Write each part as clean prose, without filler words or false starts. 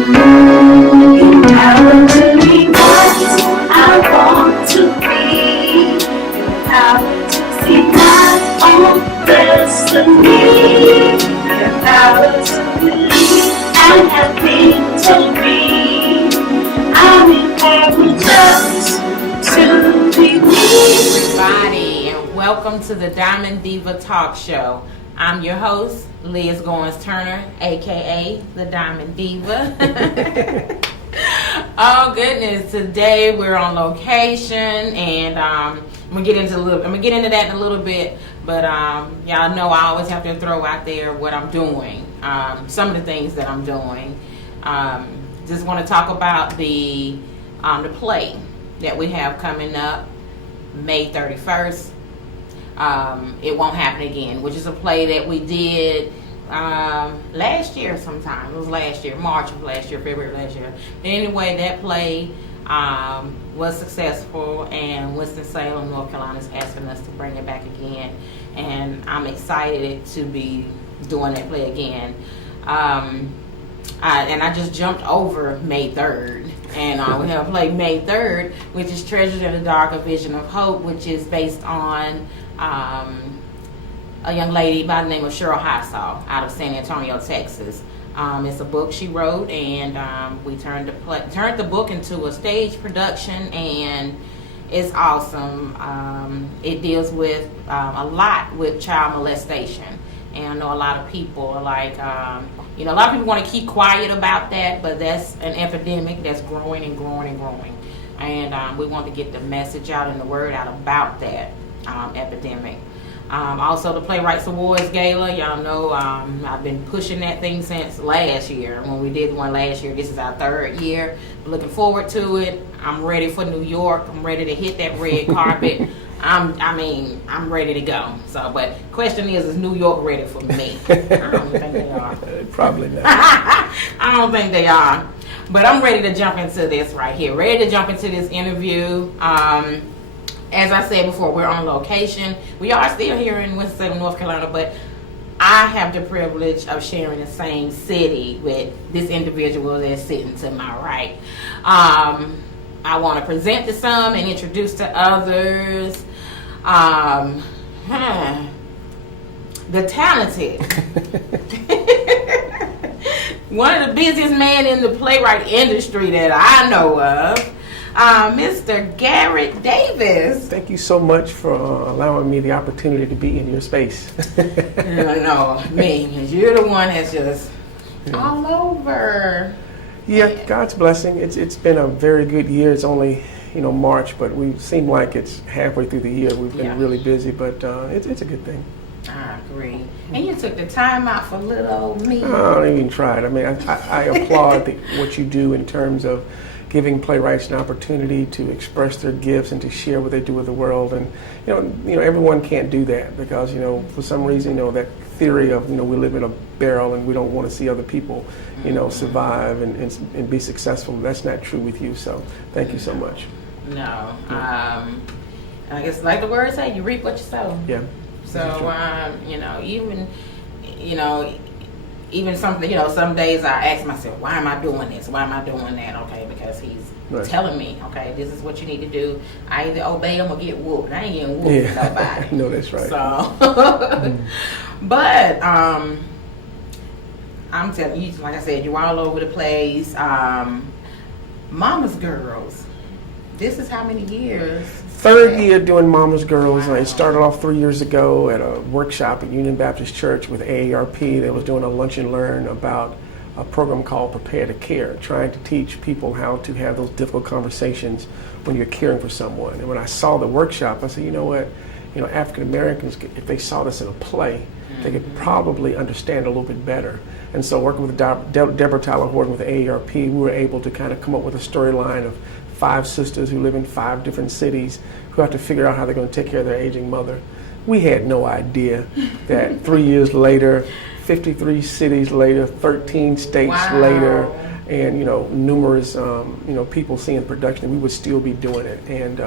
Empowered to be what I want to be. Empowered to see my own destiny. Empowered to believe and have victory. I'm empowered just to be me. Everybody, and welcome to the Diamond Diva Talk Show. I'm your host, Lizz Goins-Turner, aka the Diamond Diva. Oh goodness! Today we're on location, and I'm gonna get into that in a little bit. But y'all know I always have to throw out there what I'm doing, some of the things that I'm doing. Just want to talk about the play that we have coming up May 31st. It Won't Happen Again, which is a play that we did last year sometime. It was last year, March of last year, February of last year. But anyway, that play was successful, and Winston-Salem, North Carolina is asking us to bring it back again. And I'm excited to be doing that play again. And I just jumped over May 3rd. And we have a play May 3rd, which is Treasures in the Dark, A Vision of Hope, which is based on a young lady by the name of Cheryl Highsaw out of San Antonio, Texas. It's a book she wrote, and we turned the book into a stage production, and it's awesome. It deals with a lot with child molestation, and I know a lot of people are like, a lot of people want to keep quiet about that, but that's an epidemic that's growing and growing and growing, and we want to get the message out and the word out about that epidemic. Also, the Playwright Awards Gala, y'all know I've been pushing that thing since last year. When we did one last year, this is our third year. Looking forward to it. I'm ready for New York. I'm ready to hit that red carpet. I'm ready to go. So, but question is New York ready for me? I don't think they are. Probably not. I don't think they are. But I'm ready to jump into this right here. Ready to jump into this interview. As I said before, we're on location. We are still here in Winston-Salem, North Carolina, but I have the privilege of sharing the same city with this individual that's sitting to my right. I want to present to some and introduce to others. The talented. One of the busiest men in the playwright industry that I know of. Mr. Garrett Davis. Thank you so much for allowing me the opportunity to be in your space. No, me, because you're the one that's just all over. Yeah, God's blessing. It's been a very good year. It's only March, but we seem like it's halfway through the year. We've been really busy, but it's a good thing. I agree. And you took the time out for little old me. I don't even try it. I mean, I applaud what you do in terms of giving playwrights an opportunity to express their gifts and to share what they do with the world. And everyone can't do that because for some reason that theory of we live in a barrel and we don't want to see other people survive and be successful. That's not true with you. So thank you so much. No, I guess like the word say, you reap what you sow. Yeah. So even something, some days I ask myself, why am I doing this? Why am I doing that? Okay, because he's telling me, okay, this is what you need to do. I either obey him or get whooped. I ain't getting whooped with nobody. No, that's right. So, but I'm telling you, like I said, you're all over the place. Mama's Girls. This is how many years? Third year doing Mama's Girls. Wow. I started off 3 years ago at a workshop at Union Baptist Church with AARP. They was doing a lunch and learn about a program called Prepare to Care, trying to teach people how to have those difficult conversations when you're caring for someone. And when I saw the workshop, I said, you know what? African Americans, if they saw this in a play, they could probably understand a little bit better. And so working with Deborah Tyler Horton with AARP, we were able to kind of come up with a storyline of 5 sisters who live in 5 different cities who have to figure out how they're going to take care of their aging mother. We had no idea that 3 years later, 53 cities later, 13 states later, and numerous people seeing production, we would still be doing it. And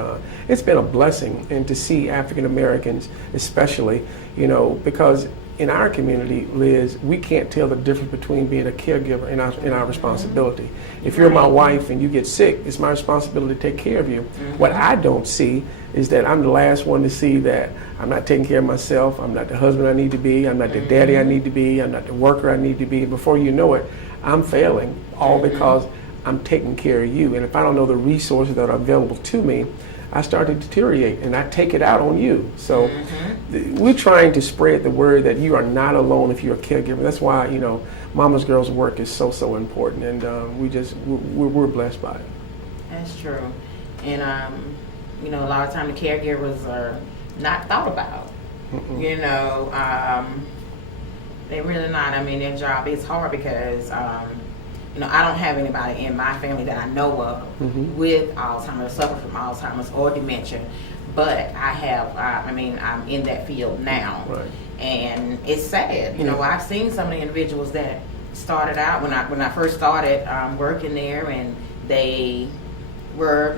it's been a blessing, and to see African Americans especially, because in our community, Liz, we can't tell the difference between being a caregiver and our responsibility. If you're my wife and you get sick, it's my responsibility to take care of you. What I don't see is that I'm the last one to see that I'm not taking care of myself, I'm not the husband I need to be, I'm not the daddy I need to be, I'm not the worker I need to be. Before you know it, I'm failing, all because I'm taking care of you. And if I don't know the resources that are available to me, I start to deteriorate and I take it out on you. So we're trying to spread the word that you are not alone if you're a caregiver. That's why, you know, Mama's Girls work is so important, and we're blessed by it. That's true. And you know, a lot of times the caregivers are not thought about. You know, they're really not. I mean, their job is hard because you know, I don't have anybody in my family that I know of with Alzheimer's, suffer from Alzheimer's or dementia, but I have, I mean, I'm in that field now. Right. And it's sad. You know, I've seen some of the individuals that started out when I first started working there, and they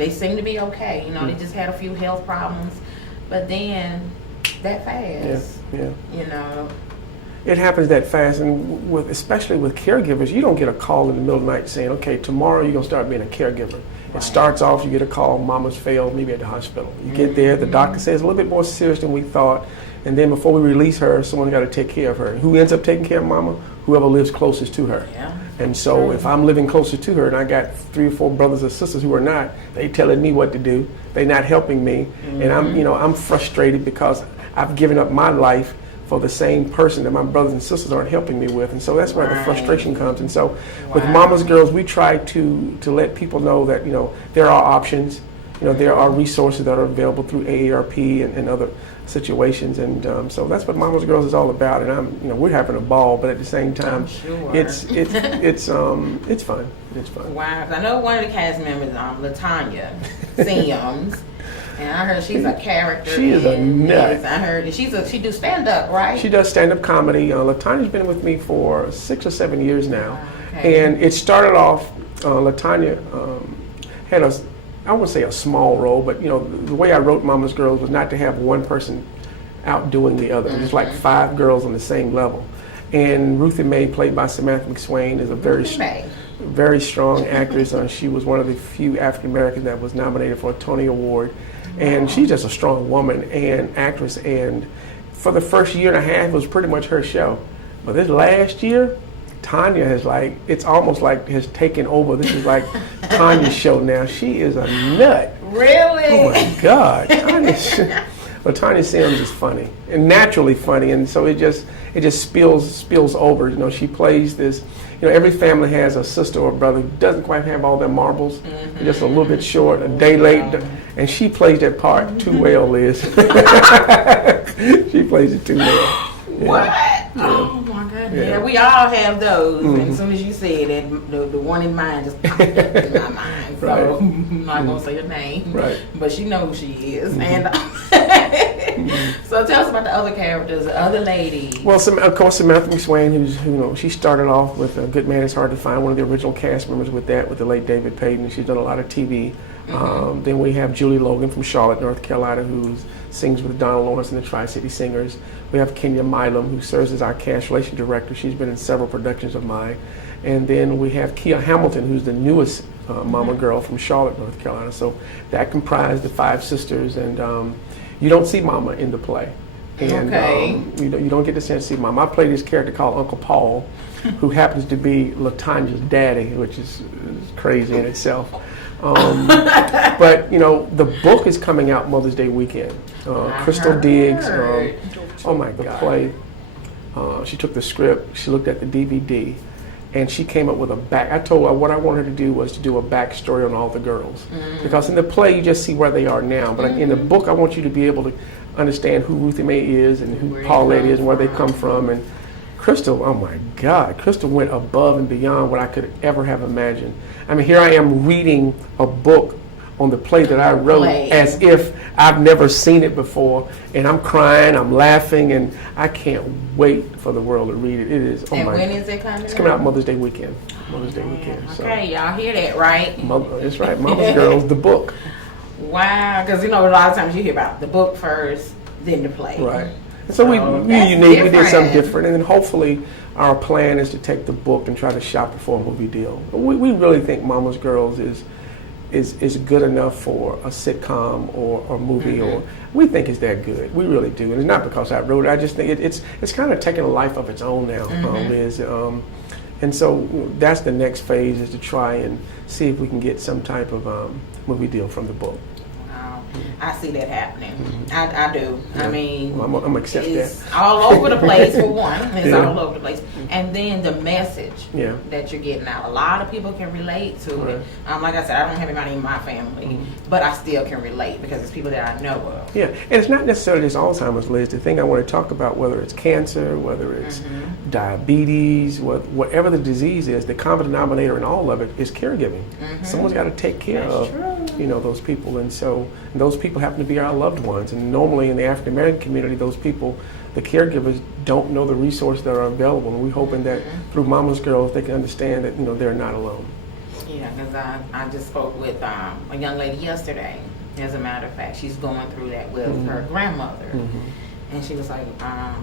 seemed to be okay. You know, they just had a few health problems, but then that fast, you know. It happens that fast, and especially with caregivers, you don't get a call in the middle of the night saying, okay, tomorrow you're going to start being a caregiver. It starts off, you get a call, mama's failed, maybe at the hospital. You get there, the doctor says a little bit more serious than we thought, and then before we release her, someone's got to take care of her. Who ends up taking care of mama? Whoever lives closest to her. Yeah. And so if I'm living closer to her and I got 3 or 4 brothers or sisters who are not, they telling me what to do, they're not helping me, and I'm frustrated because I've given up my life for the same person that my brothers and sisters aren't helping me with. And so that's where the frustration comes. And so with Mama's Girls, we try to let people know that, you know, there are options, you know, there are resources that are available through AARP and other situations. And so that's what Mama's Girls is all about. And we're having a ball, but at the same time, it's fun. It's fun. Wow. I know one of the cast members, LaTanya Sims. And I heard she's a character. She is a nut. I heard she do stand up, right? She does stand up comedy. LaTanya's been with me for 6 or 7 years now, and it started off. LaTanya had I wouldn't say a small role, but you know the way I wrote Mama's Girls was not to have one person outdoing the other. It was like 5 girls on the same level. And Ruthie Mae, played by Samantha McSwain, is a very strong actress. She was one of the few African Americans that was nominated for a Tony Award. And she's just a strong woman and actress. And for the first year and a half, it was pretty much her show. But this last year, Tanya has it's almost like has taken over. This is like Tanya's show now. She is a nut. Really? Oh my God. Tanya Sims is funny and naturally funny, and so it just spills over. You know, she plays this. You know, every family has a sister or brother who doesn't quite have all their marbles. They're just a little bit short, a day late, and she plays that part too well, Liz. She plays it too well. Yeah. What? Yeah. Oh my goodness! Yeah, we all have those. And as soon as you said it, the one in mine just popped up in my mind. So I'm not gonna say her name, but she knows who she is. And so tell us about the other characters, the other lady. Well, of course, Samantha McSwain, she started off with A Good Man Is Hard to Find, one of the original cast members with the late David Payton. She's done a lot of TV. Then we have Julie Logan from Charlotte, North Carolina, who sings with Donald Lawrence and the Tri-City Singers. We have Kenya Milam, who serves as our cast relation director. She's been in several productions of mine. And then we have Kia Hamilton, who's the newest Mama Girl from Charlotte, North Carolina. So that comprised the 5 sisters, and you don't see Mama in the play. And you don't get the chance to see Mama. I play this character called Uncle Paul, who happens to be LaTanya's daddy, which is crazy in itself. But you know, the book is coming out Mother's Day weekend. Crystal Diggs, oh my God, the play. She took the script, she looked at the DVD, and she came up with I told her what I wanted her to do was to do a backstory on all the girls. Because in the play you just see where they are now, but in the book I want you to be able to understand who Ruthie Mae is and who Paulette is and where they come from. And Crystal, oh my God, Crystal went above and beyond what I could ever have imagined. I mean, here I am reading a book on the play that I wrote as if I've never seen it before, and I'm crying, I'm laughing, and I can't wait for the world to read it. It is, oh and my when is it coming? It's coming out Mother's Day weekend. Mother's Day weekend. Okay, y'all hear that, right? That's right, Mama's Girls, the book. Wow, because you know a lot of times you hear about the book first, then the play. Right. So we that's unique. We did something different. different, and then hopefully our plan is to take the book and try to shop it for a movie deal. We really think Mama's Girls is good enough for a sitcom or a movie, or we think it's that good. We really do, and it's not because I wrote it. I just think it's kind of taking a life of its own now, Liz. And so that's the next phase, is to try and see if we can get some type of movie deal from the book. I see that happening. I do. Yeah. I mean, Well, I'm accept it's that. all over the place for one. It's Yeah. all over the place, and then the message Yeah. that you're getting out. A lot of people can relate to Right. it. Like I said, I don't have anybody in my family, but I still can relate because it's people that I know of. Yeah, and it's not necessarily just Alzheimer's, Liz. The thing I want to talk about, whether it's cancer, whether it's diabetes, whatever the disease is, the common denominator in all of it is caregiving. Someone's got to take care That's of true. those people, and so those people happen to be our loved ones. And normally in the African American community, those people, the caregivers, don't know the resources that are available. And we're hoping that through Mama's Girls, they can understand that they're not alone. Yeah, because I just spoke with a young lady yesterday. As a matter of fact, she's going through that with her grandmother. And she was like,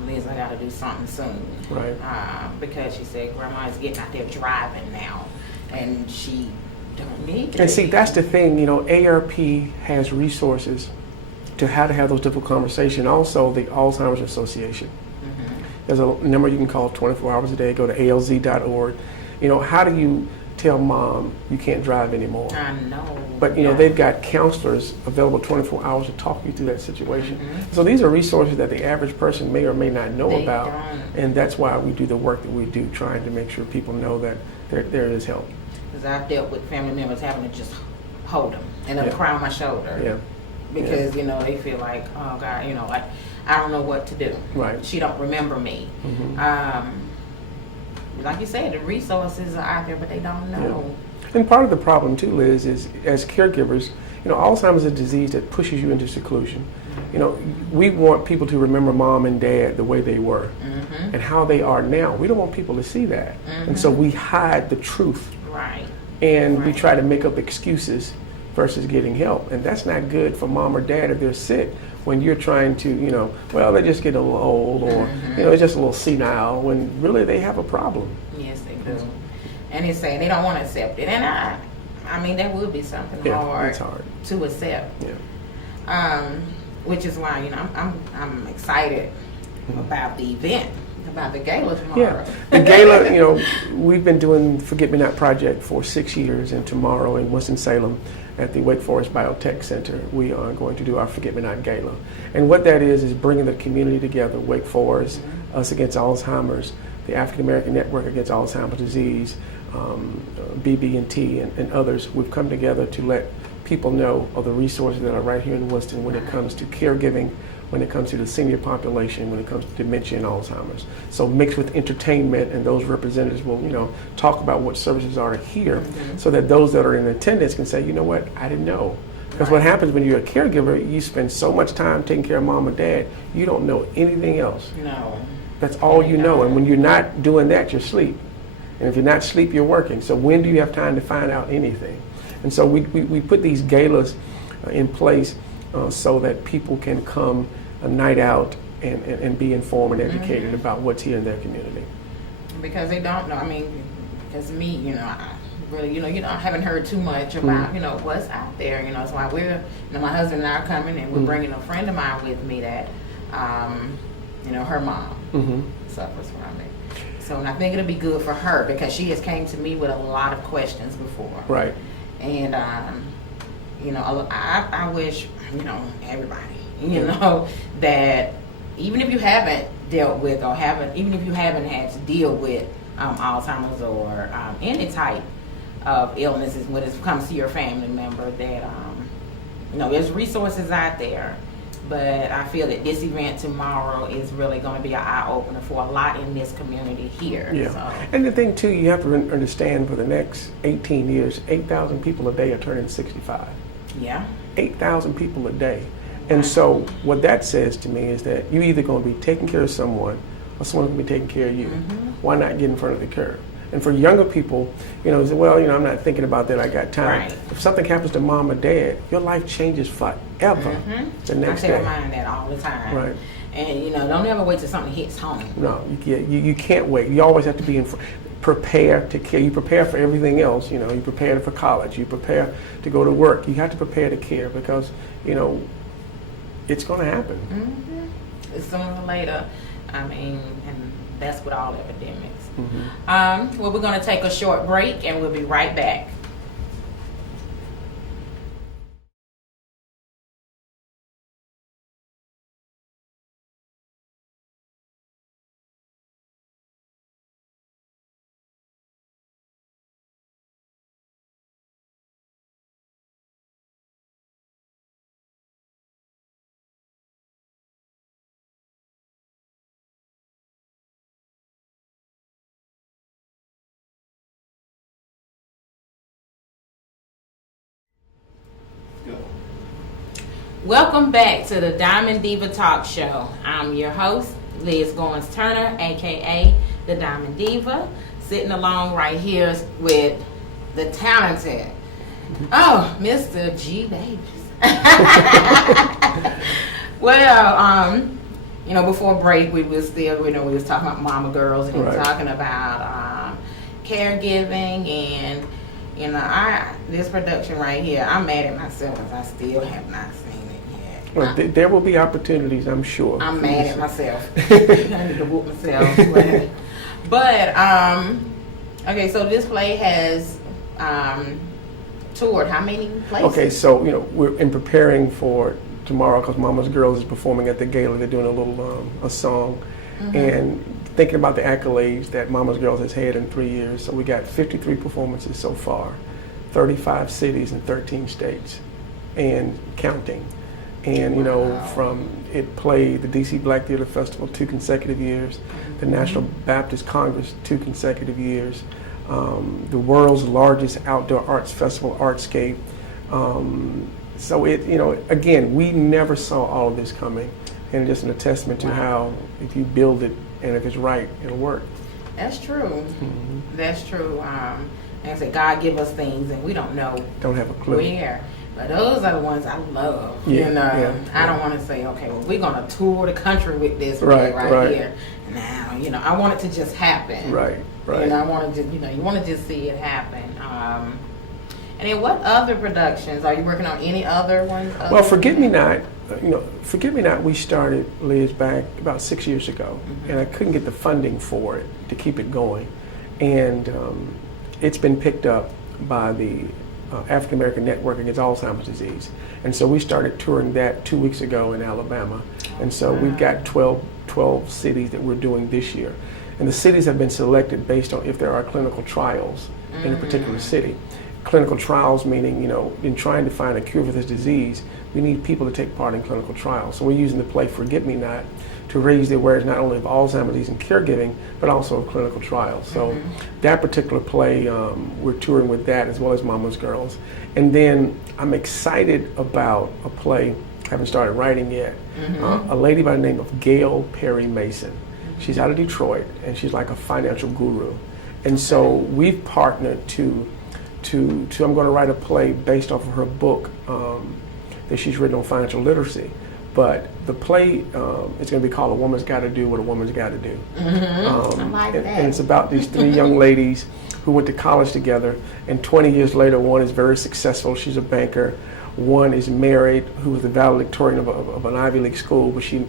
Liz, I got to do something soon. Right. Because she said Grandma is getting out there driving now, and she don't need to. And see, that's the thing, ARP has resources to how to have those difficult conversations. Also, the Alzheimer's Association. There's a number you can call 24 hours a day. Go to alz.org. How do you tell mom you can't drive anymore? I know. But they've got counselors available 24 hours to talk you through that situation. So these are resources that the average person may or may not know They about, don't. and that's why we do the work that we do, trying to make sure people know that there is help. Because I've dealt with family members having to just hold them and then Yeah. cry on my shoulder. Yeah. Because they feel like, oh God, like I don't know what to do. Right. She don't remember me. Like you said, the resources are out there, but they don't know. And part of the problem too, Liz, is as caregivers, Alzheimer's is a disease that pushes you into seclusion. We want people to remember mom and dad the way they were and how they are now. We don't want people to see that. And so we hide the truth. Right. And we try to make up excuses versus getting help. And that's not good for mom or dad if they're sick, when you're trying to, they just get a little old, or, it's just a little senile, when really they have a problem. Yes, they do. And it's saying they don't want to accept it. And I mean, that would be something hard, it's hard to accept. Yeah. Which is why, I'm excited about the event, about the gala tomorrow. Yeah, the gala, we've been doing Forget Me Not Project for 6 years, and tomorrow in Winston-Salem at the Wake Forest Biotech Center, we are going to do our Forget Me Not Gala. And what that is bringing the community together, Wake Forest, Us Against Alzheimer's, the African American Network Against Alzheimer's Disease, BB&T, and others. We've come together to let people know of the resources that are right here in Winston when it comes to caregiving, when it comes to the senior population, when it comes to dementia and Alzheimer's. So mixed with entertainment, and those representatives will, talk about what services are here, so that those that are in attendance can say, you know what, I didn't know. Because what happens when you're a caregiver, you spend so much time taking care of mom and dad, you don't know anything else. No. That's all you know. And when you're not doing that, you're asleep. And if you're not asleep, you're working. So when do you have time to find out anything? And so we put these galas in place so that people can come a night out and be informed and educated about what's here in their community. Because they don't know. I mean, because me, I really, I haven't heard too much about, what's out there. That's why we're, my husband and I are coming, and we're bringing a friend of mine with me that, her mom suffers from it. So, and I think it'll be good for her because she has came to me with a lot of questions before. Right. And, I wish, everybody, that even if you haven't dealt with or even if you haven't had to deal with Alzheimer's or any type of illnesses when it comes to your family member, that, there's resources out there. But I feel that this event tomorrow is really going to be an eye-opener for a lot in this community here. Yeah. So. And the thing, too, you have to understand, for the next 18 years, 8,000 people a day are turning 65. Yeah. 8,000 people a day. And so what that says to me is that you're either going to be taking care of someone or someone's going to be taking care of you. Why not get in front of the curve? And for younger people, say, well, I'm not thinking about that, I got time. Right. If something happens to mom or dad, your life changes forever the next I tell day. mine that all the time. Right. And don't ever wait till something hits home. No, you can't wait. You always have to be prepare to care. You prepare for everything else. You prepare for college. You prepare to go to work. You have to prepare to care because it's going to happen. Mm-hmm. Sooner or later. I mean, and that's with all epidemics. Mm-hmm. Well, we're going to take a short break, and we'll be right back. Welcome back to the Diamond Diva Talk Show. I'm your host, Lizz Goins-Turner, aka the Diamond Diva, sitting along right here with the talented, Mr. G. Davis. Well, before break, we was still, we was talking about mama girls and right. talking about caregiving and. This production right here, I'm mad at myself because I still have not seen it yet. Well, there will be opportunities, I'm sure. I'm mad at myself. I need to whoop myself. But okay, so this play has toured how many places? Okay, so, we're in preparing for tomorrow because Mama's Girls is performing at the gala. They're doing a little, a song. Mm-hmm. And thinking about the accolades that Mama's Girls has had in 3 years. So we got 53 performances so far, 35 cities in 13 states, and counting. And, from it played the DC Black Theater Festival 2 consecutive years, the National Baptist Congress 2 consecutive years, the world's largest outdoor arts festival, Artscape. So again, we never saw all of this coming. And just a testament to how, if you build it and if it's right, it'll work. That's true. Mm-hmm. That's true. Like I said, God give us things and we don't know. Don't have a clue. Where. But those are the ones I love. Yeah, I don't want to say, okay, well, we're going to tour the country with this right here. Now, I want it to just happen. Right. I want to just, you want to just see it happen. And then what other productions? Are you working on any other ones? Well, Forget Me Not, Forget Me Not, we started, Liz, back about 6 years ago. Mm-hmm. And I couldn't get the funding for it to keep it going. And it's been picked up by the African American Network Against Alzheimer's Disease. And so we started touring that 2 weeks ago in Alabama. And so we've got 12 cities that we're doing this year. And the cities have been selected based on if there are clinical trials in a particular city. Clinical trials meaning, in trying to find a cure for this disease, we need people to take part in clinical trials. So we're using the play Forget Me Not to raise the awareness not only of Alzheimer's disease and caregiving, but also of clinical trials. So that particular play, we're touring with that as well as Mama's Girls. And then I'm excited about a play, haven't started writing yet, a lady by the name of Gail Perry Mason. She's out of Detroit and she's like a financial guru. And so we've partnered to I'm going to write a play based off of her book that she's written on financial literacy. But the play is going to be called A Woman's Got to Do What a Woman's Got to Do. I like that. And it's about these 3 young ladies who went to college together, and 20 years later, one is very successful. She's a banker. One is married, who was the valedictorian of an Ivy League school, but she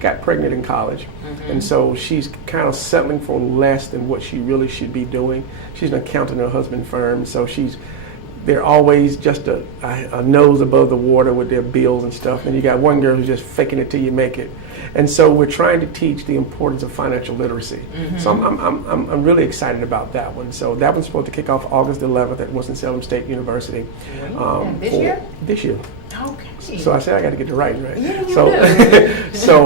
got pregnant in college. And so she's kind of settling for less than what she really should be doing. She's an accountant in her husband's firm, so they're always just a nose above the water with their bills and stuff. And you got one girl who's just faking it till you make it. And so we're trying to teach the importance of financial literacy. So I'm really excited about that one. So that one's supposed to kick off August 11th at Winston-Salem State University. This year? This year. Okay. So I said I got to get the writing right. Yeah, you do. So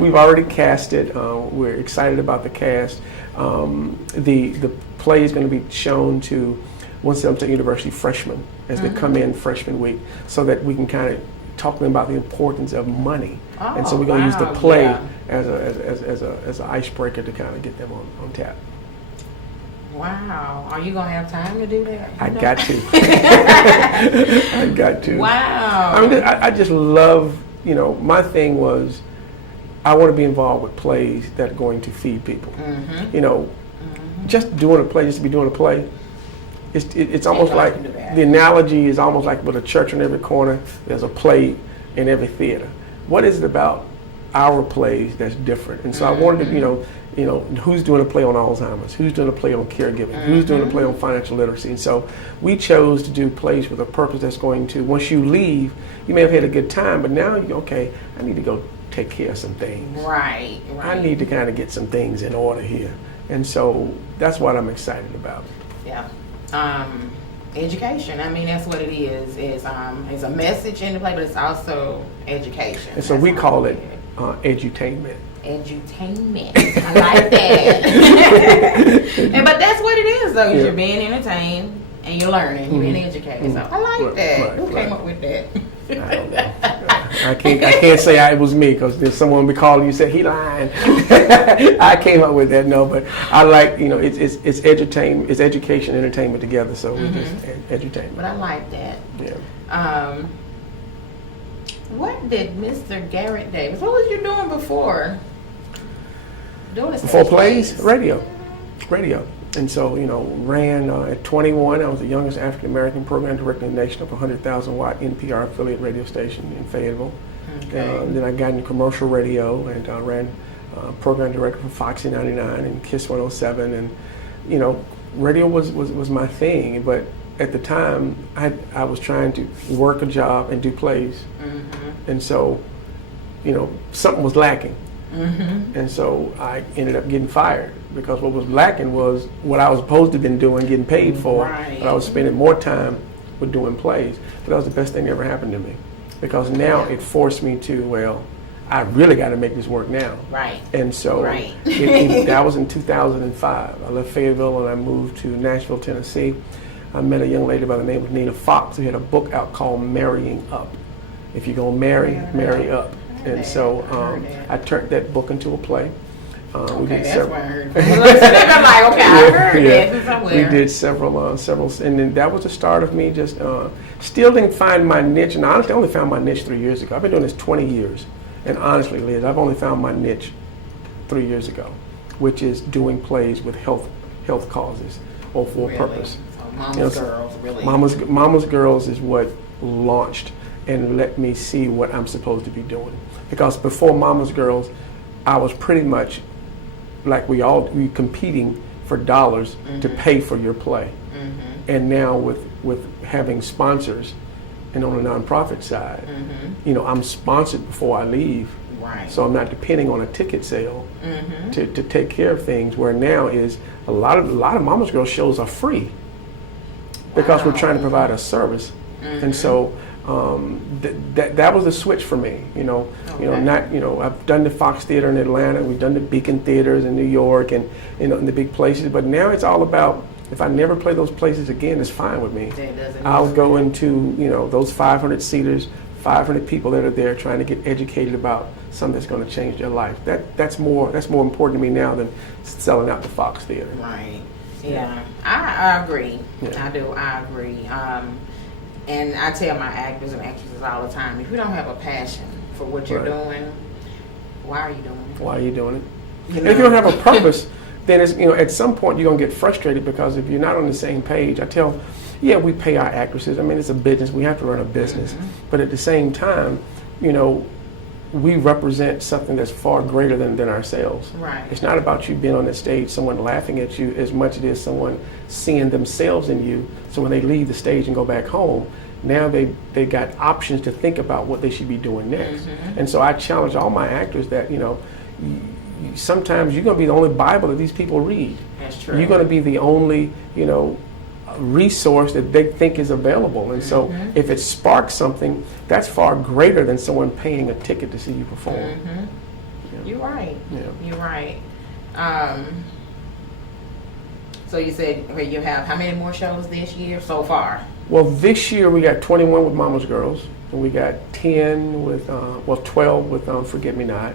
we've already cast it. We're excited about the cast. The play is going to be shown to Winston-Salem State University freshmen as they come in freshman week, so that we can kind of talk to them about the importance of money. And so we're going to use the play as an icebreaker to kind of get them on tap. Wow. Are you going to have time to do that? I got to. I got to. Wow. I mean, I just love my thing was I want to be involved with plays that are going to feed people. Just doing a play, just to be doing a play, it's almost like, the analogy is almost like with a church on every corner, there's a play in every theater. What is it about our plays that's different? And so I wanted to, who's doing a play on Alzheimer's? Who's doing a play on caregiving? Who's doing a play on financial literacy? And so we chose to do plays with a purpose that's going to, once you leave, you may have had a good time, but now I need to go take care of some things. Right. I need to kind of get some things in order here. And so that's what I'm excited about. Yeah. Education. I mean, that's what it is. It's a message in the play, but it's also education. And so we call it edutainment. Edutainment. I like that. But that's what it is, though. You're being entertained and you're learning. You're being educated. So I like that. Who came up with that? I don't know. I can't say it was me, because there's someone be calling you say he lying. I came up with that. No, but I like, it's edutainment, it's education, entertainment together. So we just edutainment. But I like that. Yeah. What did Mr. Garrett Davis? What was you doing before? Before plays, radio. And so, ran at 21. I was the youngest African American program director in the nation of a 100,000 watt NPR affiliate radio station in Fayetteville. Okay. Then I got into commercial radio and ran program director for Foxy 99 and Kiss 107. And, radio was my thing. But at the time, I was trying to work a job and do plays. And so, something was lacking. And so I ended up getting fired, because what was lacking was what I was supposed to have been doing, getting paid for, but I was spending more time with doing plays. But that was the best thing that ever happened to me, because now it forced me to, I really got to make this work now. Right. And so that was in 2005. I left Fayetteville and I moved to Nashville, Tennessee. I met a young lady by the name of Nina Fox, who had a book out called Marrying Up. If you're going to marry up. And so I turned that book into a play. We did several. I heard that somewhere. We did several, and then that was the start of me just still didn't find my niche. And honestly, I only found my niche 3 years ago. I've been doing this 20 years, and honestly, Liz, I've only found my niche 3 years ago, which is doing plays with health causes or for a purpose. So Mama's Girls, really. Mama's Girls is what launched and let me see what I'm supposed to be doing. Because before Mama's Girls, I was pretty much like we competing for dollars to pay for your play. And now with having sponsors and on the nonprofit side, I'm sponsored before I leave. Right. So I'm not depending on a ticket sale to take care of things, where now is a lot of Mama's Girls shows are free, because we're trying to provide a service. And so that was the switch for me. I've done the Fox Theater in Atlanta, we've done the Beacon Theaters in New York, and in the big places. But now it's all about, if I never play those places again, it's fine with me. I'll go into those 500 seaters, 500 people that are there trying to get educated about something that's going to change their life. That's more important to me now than selling out the Fox Theater. Right. Yeah. I agree. Yeah. I agree. And I tell my actors and actresses all the time, if you don't have a passion for what you're doing, why are you doing it? Why are you doing it? And if you don't have a purpose, then it's, at some point you're going to get frustrated, because if you're not on the same page, we pay our actresses. I mean, it's a business. We have to run a business. But at the same time, we represent something that's far greater than ourselves. Right. It's not about you being on the stage, someone laughing at you, as much as it is someone seeing themselves in you. So when they leave the stage and go back home, now they got options to think about what they should be doing next. And so I challenge all my actors that, sometimes you're going to be the only Bible that these people read. That's true. You're going to be the only, resource that they think is available. And so if it sparks something, that's far greater than someone paying a ticket to see you perform. Yeah. You're right. Yeah. You're right. So you said you have how many more shows this year so far? Well, this year we got 21 with Mama's Girls, and we got 10 with 12 with Forget Me Not,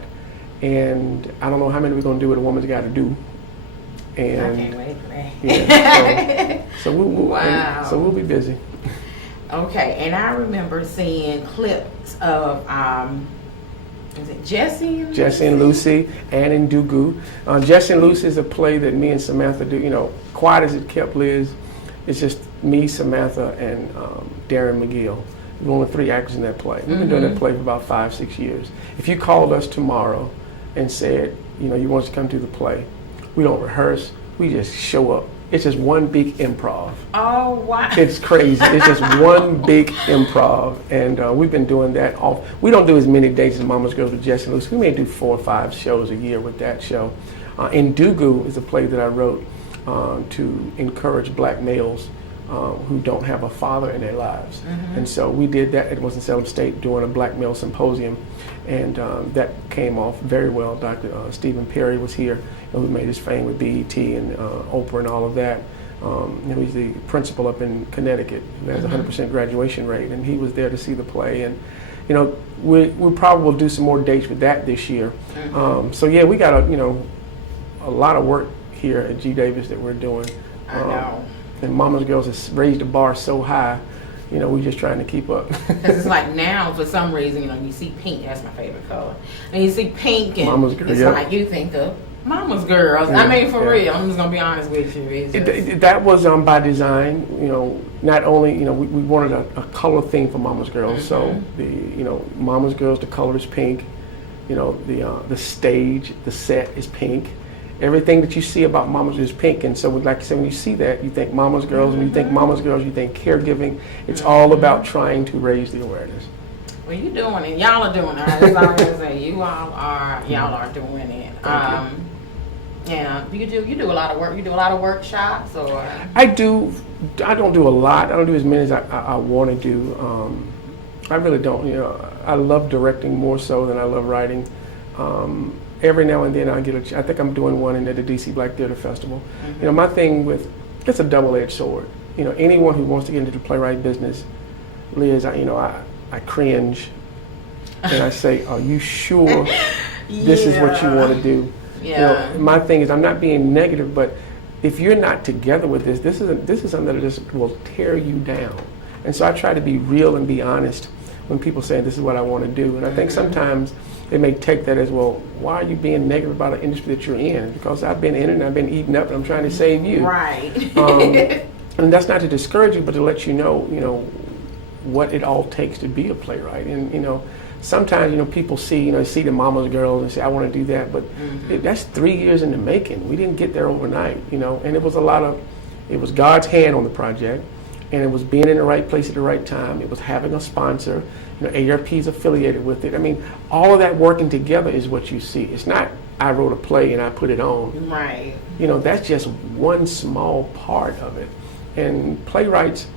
and I don't know how many we're going to do with A Woman's Got to Do. And I can't wait for that. Yeah, so we'll be busy. Okay, and I remember seeing clips of Is it Jesse and Jesse and Lucy, and in Dugu. Jesse and Lucy is a play that me and Samantha do. You know, quiet as it kept Lizz. It's just me, Samantha, and Darren McGill. We're only 3 actors in that play. We've been doing that play for about 5-6 years. If you called us tomorrow and said, you know, you want us to come to the play, we don't rehearse. We just show up. It's just one big improv. Oh, wow. It's crazy. It's just one big improv. And we've been doing that all. We don't do as many dates as Mama's Girls with Jesse and Lucy. We may do 4 or 5 shows a year with that show. Indugu is a play that I wrote to encourage black males who don't have a father in their lives. And so we did that at Winston-Salem State during a black male symposium. And that came off very well. Dr. Stephen Perry was here, who made his fame with BET and Oprah and all of that. He's the principal up in Connecticut who has a 100% graduation rate, and he was there to see the play. And you know, we probably will do some more dates with that this year. So yeah, we got a lot of work here at G. Davis that we're doing. I know. And Mama's Girls has raised the bar so high. You know, we're just trying to keep up. Because it's like now, for some reason, you know, you see pink. That's my favorite color. And you see pink, and Mama's Girl, it's like you think of Mama's Girls. Yeah, I mean, for real. I'm just gonna be honest with you. That was by design. You know, not only we wanted a color theme for Mama's Girls. So Mama's Girls, the color is pink. You know, the stage, the set is pink. Everything that you see about Mama's is pink, and so like I said, when you see that, you think Mama's Girls. When you think Mama's Girls, you think caregiving. It's all about trying to raise the awareness. Well, you're doing it. Y'all are doing it. That's all I'm gonna say. Y'all are doing it. Yeah, you do a lot of work. You do a lot of workshops, or I do. I don't do a lot. I don't do as many as I want to do. I really don't. You know, I love directing more so than I love writing. Every now and then I get I think I'm doing one at the DC Black Theater Festival. You know, my thing it's a double-edged sword. You know, anyone who wants to get into the playwright business, Lizz, I cringe and I say, are you sure this is what you want to do? Yeah. You know, my thing is, I'm not being negative, but if you're not together with this is something that just will tear you down. And so I try to be real and be honest when people say this is what I want to do. And I think sometimes they may take that as, well, why are you being negative about an industry that you're in? Because I've been in it and I've been eaten up and I'm trying to save you. Right. And that's not to discourage you, but to let you know, what it all takes to be a playwright. And, sometimes, people see the Mama's Girls and say, I want to do that. But that's 3 years in the making. We didn't get there overnight, and it was it was God's hand on the project. And it was being in the right place at the right time. It was having a sponsor. ARP is affiliated with it. I mean, all of that working together is what you see. It's not I wrote a play and I put it on. Right. That's just one small part of it. And playwrights,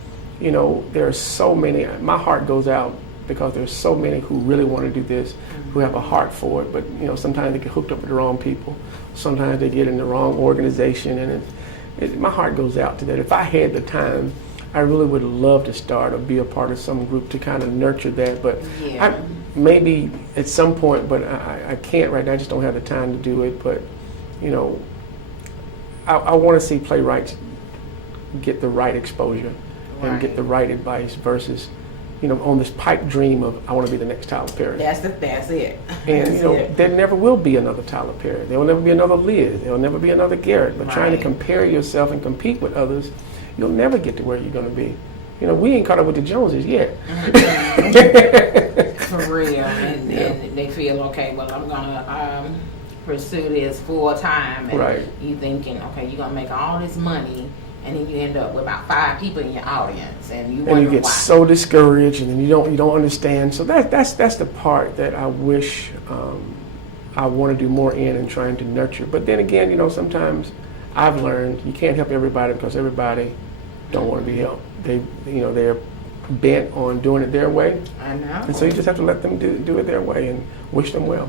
there are so many. My heart goes out because there's so many who really want to do this, who have a heart for it. But sometimes they get hooked up with the wrong people. Sometimes they get in the wrong organization, and my heart goes out to that. If I had the time, I really would love to start or be a part of some group to kind of nurture that, but yeah. Maybe at some point, but I can't right now. I just don't have the time to do it. But I want to see playwrights get the right exposure and get the right advice versus on this pipe dream of I want to be the next Tyler Perry. That's it. And there never will be another Tyler Perry. There will never be another Lizz. There will never be another Garrett. But trying to compare yourself and compete with others, you'll never get to where you're going to be. We ain't caught up with the Joneses yet. For real. And they feel, okay, well, I'm going to pursue this full time. And you thinking, okay, you're going to make all this money, and then you end up with about 5 people in your audience. And you get so discouraged, and then you don't understand. So that's the part that I wish I want to do more in and trying to nurture. But then again, sometimes I've learned you can't help everybody because everybody don't want to be helped. They're bent on doing it their way. I know. And so you just have to let them do it their way and wish them well.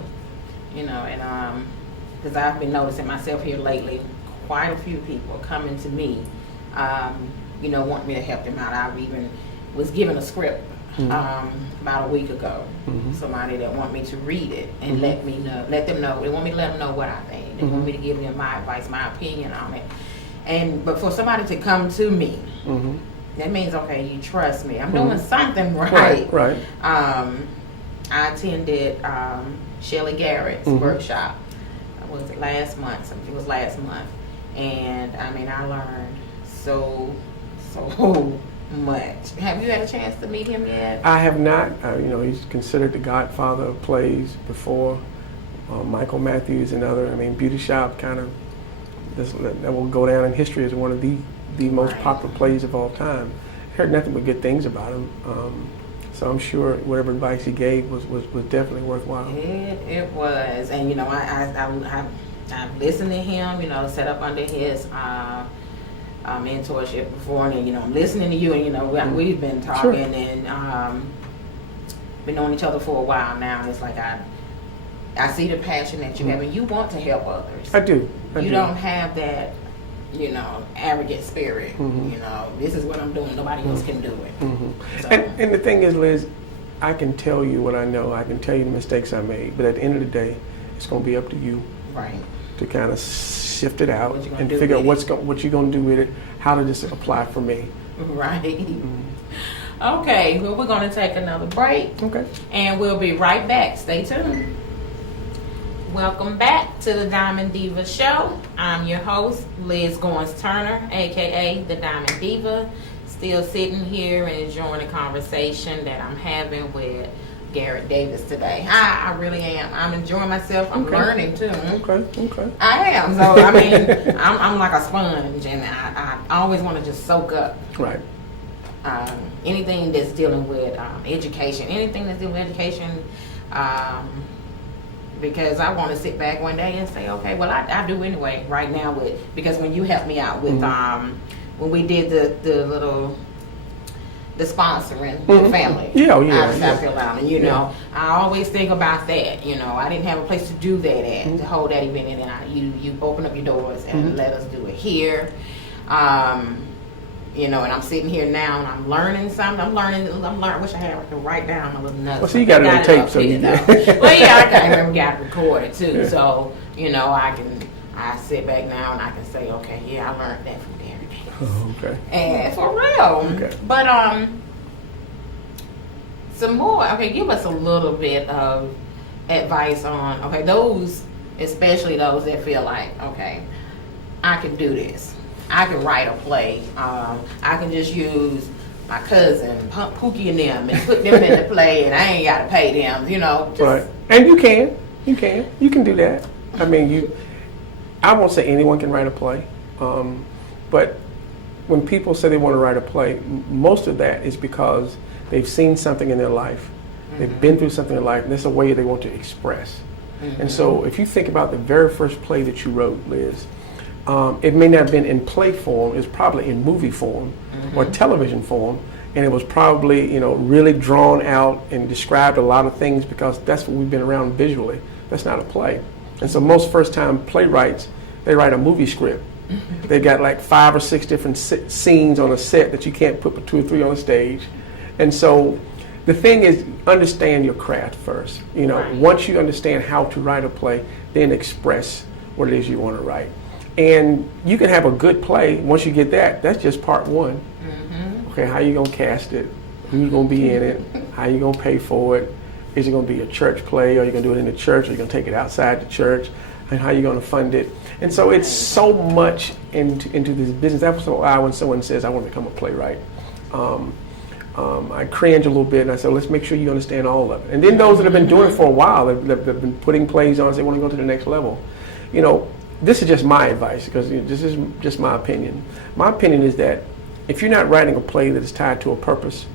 And because I've been noticing myself here lately, quite a few people coming to me, want me to help them out. I even was given a script about a week ago. Somebody that want me to read it and let them know. They want me to let them know what I think. They want me to give them my advice, my opinion on it. But for somebody to come to me, that means, okay, you trust me. I'm doing something right. Right. I attended Shelly Garrett's workshop. Was it last month? It was last month, and I mean, I learned so much. Have you had a chance to meet him yet? I have not. He's considered the godfather of plays before Michael Matthews and other. I mean, Beauty Shop kind of that will go down in history as one of the most popular plays of all time. Heard nothing but good things about him. So I'm sure whatever advice he gave was definitely worthwhile. It was, and I've listened to him. Set up under his mentorship before, and I'm listening to you, and we've been talking and been knowing each other for a while now. And it's like I see the passion that you have, and you want to help others. I do. You don't have that, arrogant spirit. This is what I'm doing. Nobody else can do it. So. And the thing is, Liz, I can tell you what I know. I can tell you the mistakes I made. But at the end of the day, it's going to be up to you. Right. To kind of sift it out and figure out what you're going to do with it. How does this apply for me? Right. Okay. Well, we're going to take another break. Okay. And we'll be right back. Stay tuned. Welcome back to the Diamond Diva Show. I'm your host, Lizz Goins-Turner, aka the Diamond Diva. Still sitting here and enjoying the conversation that I'm having with Garrett Davis today. I really am. I'm enjoying myself. I'm learning too. Okay. I am. So I mean, I'm like a sponge, and I always want to just soak up. Right. Anything that's dealing with education. Anything that's dealing with education. Because I want to sit back one day and say, okay, well, I do anyway right now because when you helped me out with when we did the sponsoring the family out of South Carolina, I always think about that. I didn't have a place to do that at to hold that event, and then you open up your doors and let us do it here. And I'm sitting here now and I'm learning something. I'm learning. I wish I had to write down my little notes. Well, so you got it on tape, so you know. Well, yeah, I remember got it recorded too. Yeah. So I sit back now and I can say, okay, yeah, I learned that from Garrett Davis. Oh, okay. And for real. Okay. But some more. Okay, give us a little bit of advice on those, especially those that feel like, okay, I can do this. I can write a play. I can just use my cousin, Pookie and them, and put them in the play, and I ain't got to pay them, Right. And you can do that. I mean, I won't say anyone can write a play, but when people say they want to write a play, most of that is because they've seen something in their life. They've been through something in life, and there's a way they want to express. And so if you think about the very first play that you wrote, Liz, it may not have been in play form, it's probably in movie form or television form, and it was probably, really drawn out and described a lot of things because that's what we've been around visually. That's not a play. And so most first-time playwrights, they write a movie script. They got like 5 or 6 different scenes on a set that you can't put but 2 or 3 on a stage. And so the thing is, understand your craft first. Once you understand how to write a play, then express what it is you want to write. And you can have a good play. Once you get that, that's just part one. Okay, how you gonna cast it? Who's gonna be in it? How you gonna pay for it? Is it gonna be a church play, or are you gonna do it in the church, or are you gonna take it outside the church? And how you gonna fund it? And so it's so much into this business. That's why when someone says, I want to become a playwright, I cringe a little bit, and I say, let's make sure you understand all of it. And then those that have been doing it for a while, they've been putting plays on, they want to go to the next level. This is just my advice, because this is just my opinion. My opinion is that if you're not writing a play that is tied to a purpose,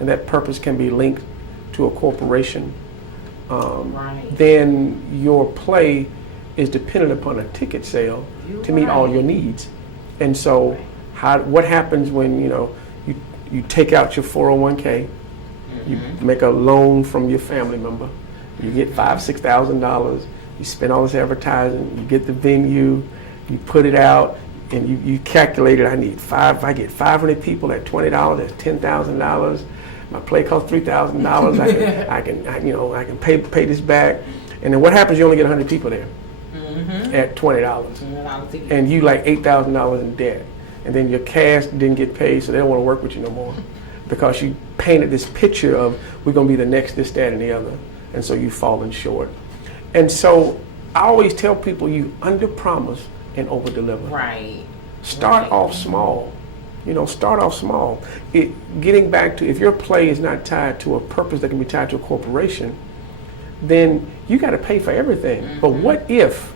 and that purpose can be linked to a corporation, then your play is dependent upon a ticket sale to meet all your needs. And so what happens when you take out your 401k, you make a loan from your family member, you get $5,000-$6,000, you spend all this advertising, you get the venue, you put it out, and you calculate it. If I get 500 people at $20, that's $10,000. My play costs $3,000. I can pay this back. And then what happens? You only get 100 people there at $20, and you like $8,000 in debt. And then your cast didn't get paid, so they don't want to work with you no more because you painted this picture of we're going to be the next this, that, and the other. and so you've fallen short. And so I always tell people, you under promise and over deliver. Right. Start off small. Start off small. Getting back to, if your play is not tied to a purpose that can be tied to a corporation, then you got to pay for everything. But what if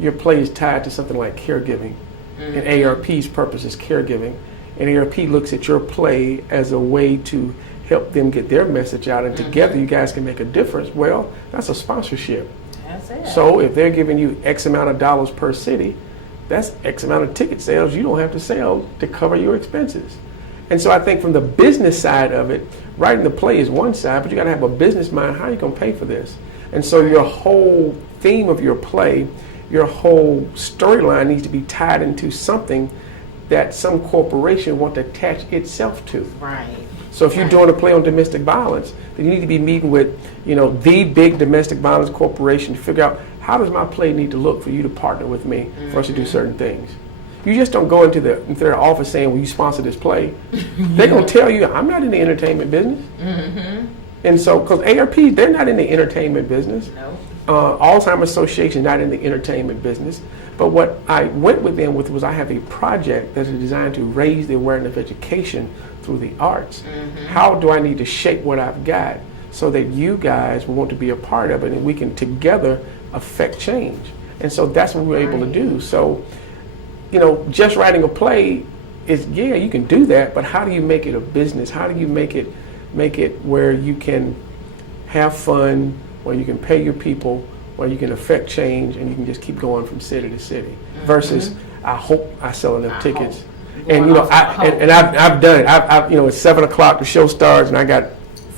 your play is tied to something like caregiving, and ARP's purpose is caregiving, and ARP looks at your play as a way to help them get their message out, and together you guys can make a difference? Well, that's a sponsorship. That's it. So if they're giving you X amount of dollars per city, that's X amount of ticket sales you don't have to sell to cover your expenses. And so I think from the business side of it, writing the play is one side, but you got to have a business mind. How are you going to pay for this? And so your whole theme of your play, your whole storyline needs to be tied into something that some corporation want to attach itself to. Right. So if you're doing a play on domestic violence, then you need to be meeting with, the big domestic violence corporation to figure out, how does my play need to look for you to partner with me for us to do certain things? You just don't go into their office saying, will you sponsor this play? They're going to tell you, I'm not in the entertainment business. And so, because ARP, they're not in the entertainment business. No. Alzheimer's Association, not in the entertainment business. But what I went with them with was, I have a project that is designed to raise the awareness of education through the arts. How do I need to shape what I've got so that you guys will want to be a part of it, and we can together affect change? And so that's what we're able to do. So, just writing a play is, you can do that, but how do you make it a business? How do you make it where you can have fun, where you can pay your people, where you can affect change, and you can just keep going from city to city? Versus, I hope I sell enough tickets. And I've done it. I've it's 7 o'clock, the show starts, and I got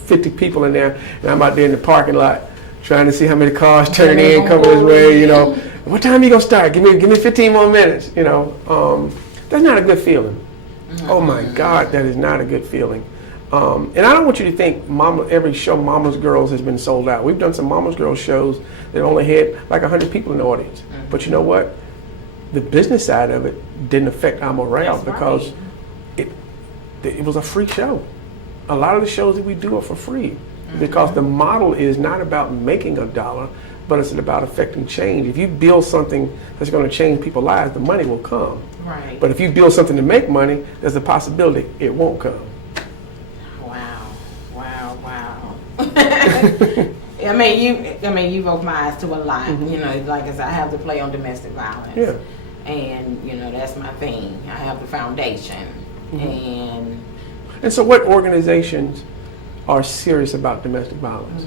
50 people in there, and I'm out there in the parking lot trying to see how many cars turning in, coming this way. What time you gonna start? Give me 15 more minutes. That's not a good feeling. Oh my God, that is not a good feeling. And I don't want you to think every show Mama's Girls has been sold out. We've done some Mama's Girls shows that only had like 100 people in the audience. But you know what? The business side of it didn't affect our morale because it was a free show. A lot of the shows that we do are for free because the model is not about making a dollar, but it's about affecting change. If you build something that's going to change people's lives, the money will come. Right. But if you build something to make money, there's a possibility it won't come. Wow. You've opened my eyes to a lot. Like I said, I have to play on domestic violence. Yeah. And that's my thing. I have the foundation. And so what organizations are serious about domestic violence?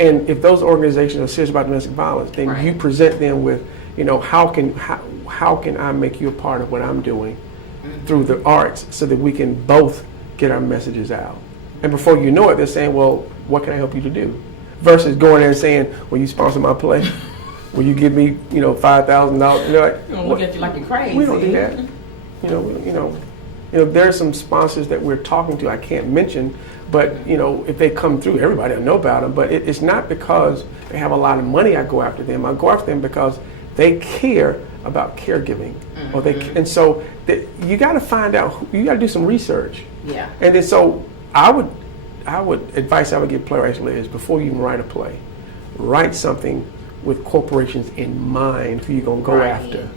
And if those organizations are serious about domestic violence, then you present them with, how can I make you a part of what I'm doing through the arts so that we can both get our messages out. And before you know it, they're saying, well, what can I help you to do? Versus going there and saying, will you sponsor my play? Will you give me, $5,000? And they're like, look at you like you're crazy. We don't do that. There are some sponsors that we're talking to I can't mention, but if they come through, everybody will know about them. But it's not because they have a lot of money I go after them. I go after them because they care about caregiving, and so you got to find out. You got to do some research. Yeah. And then so I would advice I would give playwrights is, before you even write a play, write something with corporations in mind who you're gonna go after.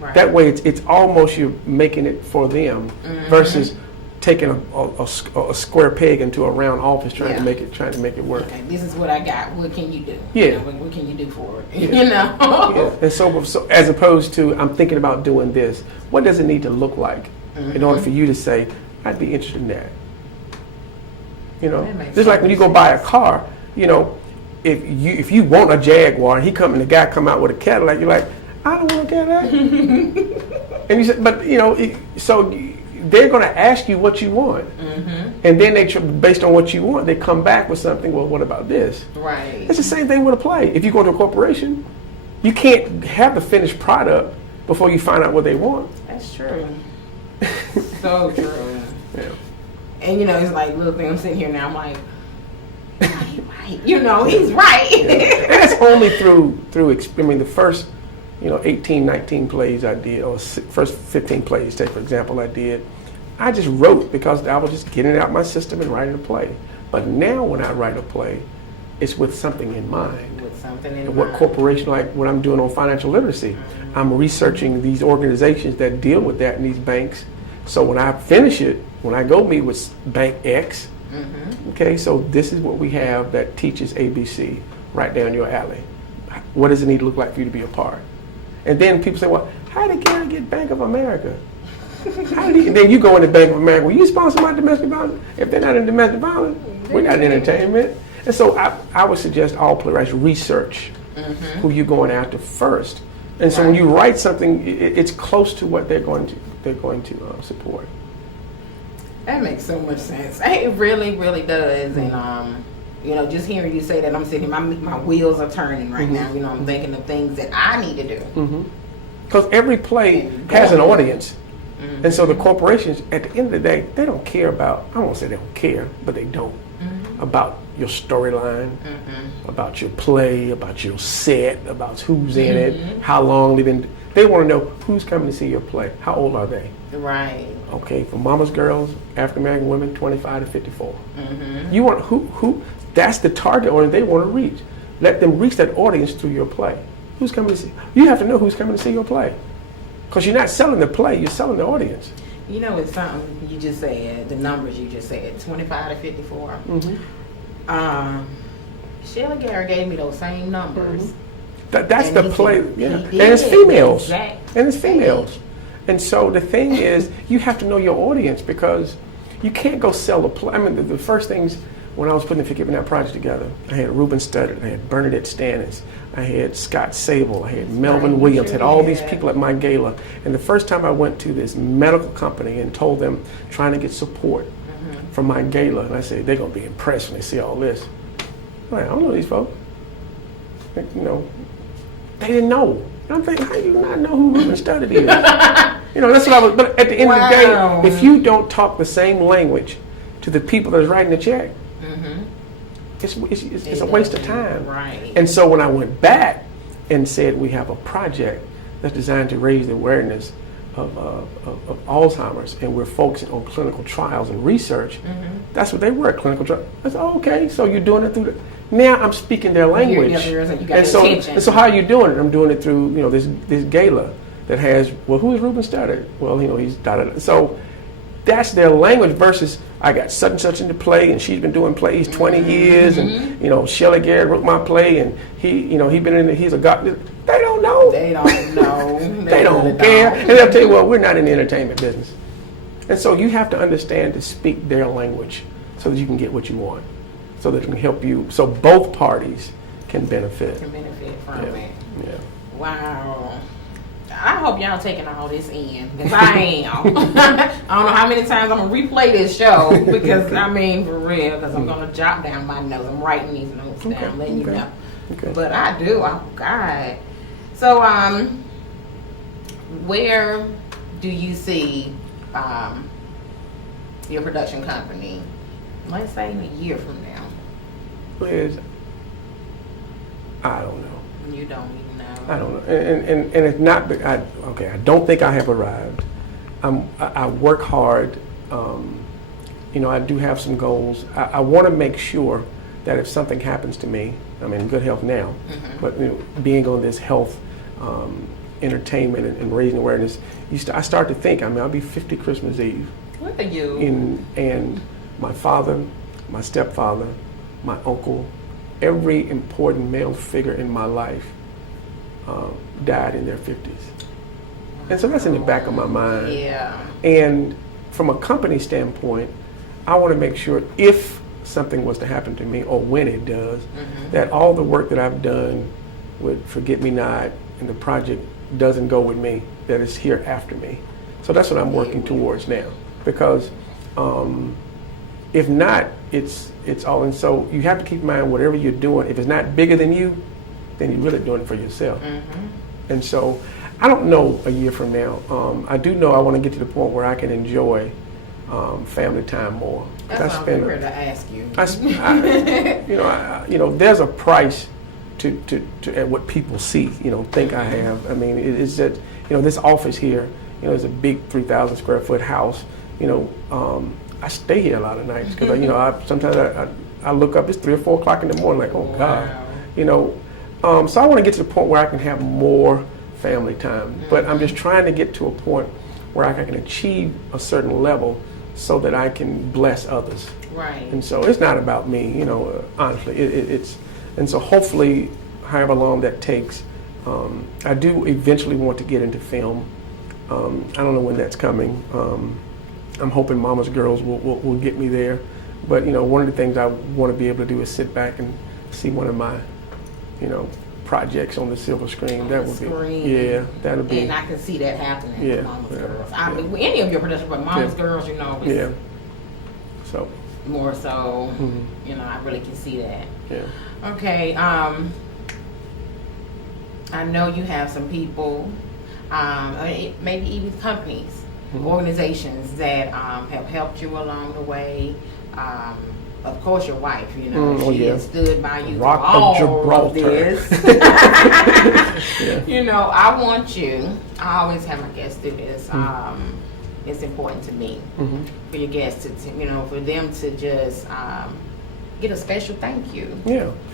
Right. That way, it's almost you're making it for them versus taking a square peg into a round office trying to make it work. Okay, this is what I got. What can you do? Yeah. What can you do for it? Yeah. And so as opposed to, I'm thinking about doing this. What does it need to look like in order for you to say, I'd be interested in that? Just like when you go buy a car, if you want a Jaguar and the guy come out with a Cadillac, you're like, I don't want a Cadillac. And you said, but so they're going to ask you what you want, and then based on what you want, they come back with something. Well, what about this? Right. It's the same thing with a play. If you go to a corporation, you can't have the finished product before you find out what they want. That's true. So true. Yeah. And it's like, look, I'm sitting here now, I'm like, right. He's right. Yeah. And that's only through the first 18, 19 plays I did, or first 15 plays, take for example, I did. I just wrote because I was just getting it out my system and writing a play. But now when I write a play, it's with something in mind. With something in And mind. what corporation, like what I'm doing on financial literacy, I'm researching these organizations that deal with that in these banks. So when I finish it, when I go meet with Bank X, okay, so this is what we have that teaches ABC right down your alley. What does it need to look like for you to be a part? And then people say, well, how did Garrett get Bank of America? And then you go into Bank of America, will you sponsor my domestic violence? If they're not in domestic violence, we're not in entertainment. And so I would suggest all playwrights research who you're going after first. And so when you write something, it's close to what they're going to support. That makes so much sense. It really, really does. And you know, just hearing you say that, I'm sitting, my wheels are turning right now. You know, I'm thinking of things that I need to do. Because every play has an audience. And so the corporations, at the end of the day, they don't care about, I won't say they don't care, but they don't, about your storyline, about your play, about your set, about who's in it, how long they've been. They want to know who's coming to see your play. How old are they? Right. Okay, for Mama's Girls, African American women, 25 to 54. You want who? That's the target audience they want to reach. Let them reach that audience through your play. Who's coming to see? You have to know who's coming to see your play, because you're not selling the play, you're selling the audience. You know, it's something you just said, the numbers you just said, 25 to 54. Sheila Garrett gave me those same numbers. That's And the he play, did. yeah. He And did. it's females. Exactly. And it's females. And so the thing is, you have to know your audience, because you can't go sell a play. I mean, the first things when I was putting the Forgive Me Not project together, I had Ruben Studdard, I had Bernadette Stannis, I had Scott Sable, I had Melvin Williams, had all these people at my gala. And the first time I went to this medical company and told them, trying to get support from my gala, and I said, they're going to be impressed when they see all this. I'm like, I don't know these folks. Like, you know, they didn't know. And I'm thinking, how do you not know who Ruben Studdard is? You know, that's what I was, but at the end of the day, if you don't talk the same language to the people that's writing the check, it's a waste of time. Right. And so when I went back and said we have a project that's designed to raise the awareness of Alzheimer's, and we're focusing on clinical trials and research, that's what they were, clinical trials. I said, oh, okay, so you're doing it through the, now I'm speaking their language. And so how are you doing it? I'm doing it through, you know, this gala that has, well, who is Ruben Studdard? Well, you know, he's da-da-da. So that's their language versus I got such and such into play, and she's been doing plays 20 years, and you know, Sheila Garrett wrote my play, and he's a god. They don't know. They don't know. They don't care. And they'll tell you, well, we're not in the entertainment business. And so you have to understand to speak their language so that you can get what you want, so that it can help you, so both parties can benefit. Can benefit from it. Yeah. Wow. I hope y'all taking all this in, because I am. I don't know how many times I'm going to replay this show, because, I mean, for real, because I'm going to jot down my notes. I'm writing these notes down, letting you know. Okay. But I do. Oh, God. So, where do you see your production company, let's say in a year from now? Liz, I don't know. You don't even know. I don't know, and it's not. I don't think I have arrived. I work hard. You know, I do have some goals. I want to make sure that if something happens to me, I'm in good health now, but you know, being on this health, entertainment, and raising awareness, I start to think. I mean, I'll be 50 Christmas Eve. Look at you. And my father, my stepfather, my uncle, every important male figure in my life died in their 50s. And so that's in the back of my mind. Yeah. And from a company standpoint, I want to make sure if something was to happen to me, or when it does, that all the work that I've done with Forget Me Not and the project doesn't go with me, that it's here after me. So that's what I'm working towards now. Because if not, it's all. And so you have to keep in mind, whatever you're doing, if it's not bigger than you, then you're really doing it for yourself. And so I don't know a year from now. I do know I want to get to the point where I can enjoy family time more. That's what I'm here to ask you. You know, there's a price to at what people see. You know, think I have. I mean, it's that, you know, this office here. You know, it's a big 3,000 square foot house. You know, I stay here a lot of nights because sometimes I look up, it's 3 or 4 o'clock in the morning, like, oh God, so I want to get to the point where I can have more family time, but I'm just trying to get to a point where I can achieve a certain level so that I can bless others. Right. And so it's not about me, honestly. And so hopefully, however long that takes, I do eventually want to get into film. I don't know when that's coming. I'm hoping Mama's Girls will get me there. But one of the things I want to be able to do is sit back and see one of my, projects on the silver screen. That would be, that'll be. And I can see that happening. Yeah, Mama's yeah, Girls. yeah. I mean, any of your productions, but Mama's Girls, is So. more so. I really can see that. Yeah. Okay. I know you have some people, maybe even companies, organizations that have helped you along the way. Of course, your wife, she has stood by you Rock through all of Gibraltar. of this. I want you, I always have my guests do this. It's important to me for your guests to for them to just get a special thank you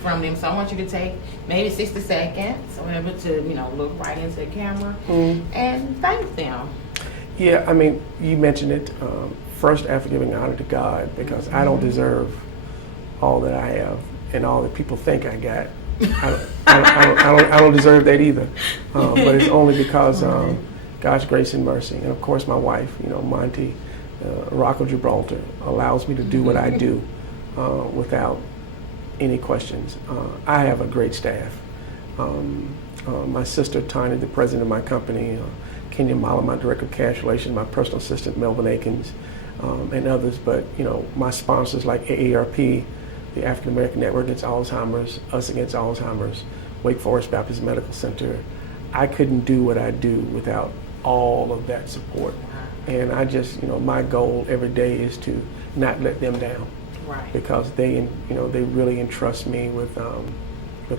from them. So I want you to take maybe 60 seconds or whatever to, look right into the camera and thank them. Yeah, I mean, you mentioned it. First, after giving honor to God, because I don't deserve all that I have and all that people think I got. I don't deserve that either. But it's only because God's grace and mercy, and of course my wife, Monty, Rock of Gibraltar, allows me to do what I do without any questions. I have a great staff. My sister Tanya, the president of my company, Kenya Mala, my director of cash relations, my personal assistant Melvin Akins, and others. But my sponsors like AARP, the African American Network Against Alzheimer's, Us Against Alzheimer's, Wake Forest Baptist Medical Center. I couldn't do what I do without all of that support. And I just, my goal every day is to not let them down. Right. Because they really entrust me with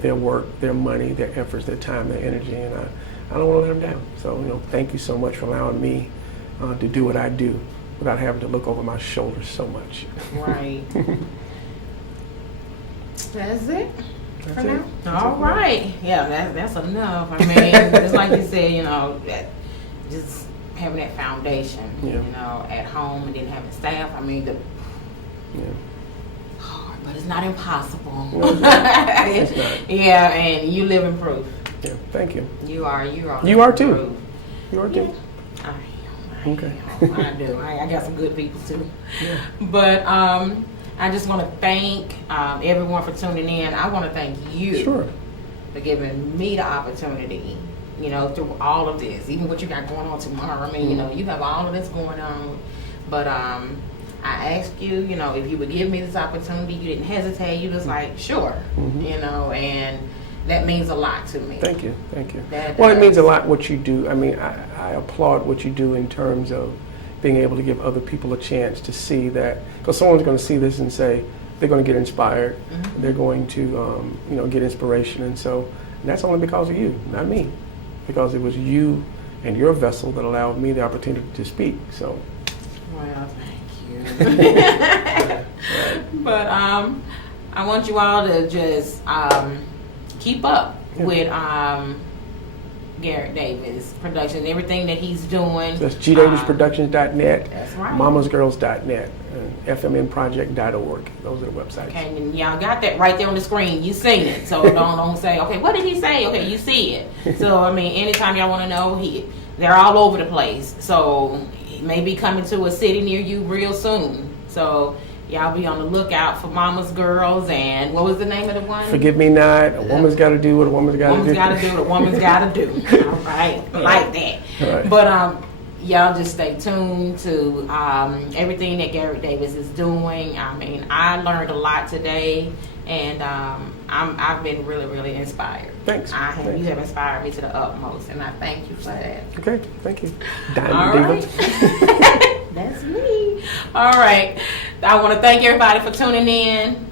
their work, their money, their efforts, their time, their energy, and I don't want to let them down. So, thank you so much for allowing me to do what I do without having to look over my shoulder so much. Right. That's it. That's for it. now. All right. Yeah, that's enough. I mean, just like you said, that just having that foundation, at home, and then having staff. I mean, hard, but it's not impossible. Well, it's not. Yeah, and you live in proof. Yeah, thank you. You are. You are too. Proof. You are too. I am. Okay. I do. I got some good people too. Yeah. But I just want to thank everyone for tuning in. I want to thank you for giving me the opportunity, through all of this, even what you got going on tomorrow. I mean, you have all of this going on. But I asked you, if you would give me this opportunity. You didn't hesitate. You was like, sure, and that means a lot to me. Thank you. Well, it means a lot what you do. I mean, I applaud what you do in terms of being able to give other people a chance to see that, because someone's going to see this and say they're going to get inspired, they're going to get inspiration, and so that's only because of you, not me, because it was you and your vessel that allowed me the opportunity to speak. So, well, thank you. But I want you all to just keep up with Garrett Davis Productions, everything that he's doing. So that's gdavisproductions.net, that's right. mamasgirls.net, and fmnproject.org. Those are the websites. Okay, and y'all got that right there on the screen. You seen it, so don't say, okay, what did he say? Okay, you see it. So I mean, anytime y'all want to know, they're all over the place. So it may be coming to a city near you real soon. So y'all be on the lookout for Mama's Girls, and what was the name of the one? Forgive Me Not. A woman's got to do what a woman's got to do. Woman's got to do what a woman's got to do. All right, like that. Right. But y'all just stay tuned to everything that Garrett Davis is doing. I mean, I learned a lot today, and I've been really, really inspired. Thanks. You have inspired me to the utmost, and I thank you for that. Okay, thank you. All Diva. right. That's me. All right. I want to thank everybody for tuning in.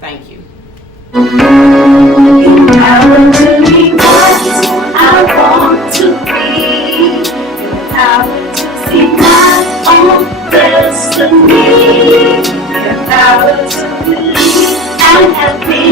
Thank you. I want to be, I want to see my own best. destiny, the power to believe and have faith.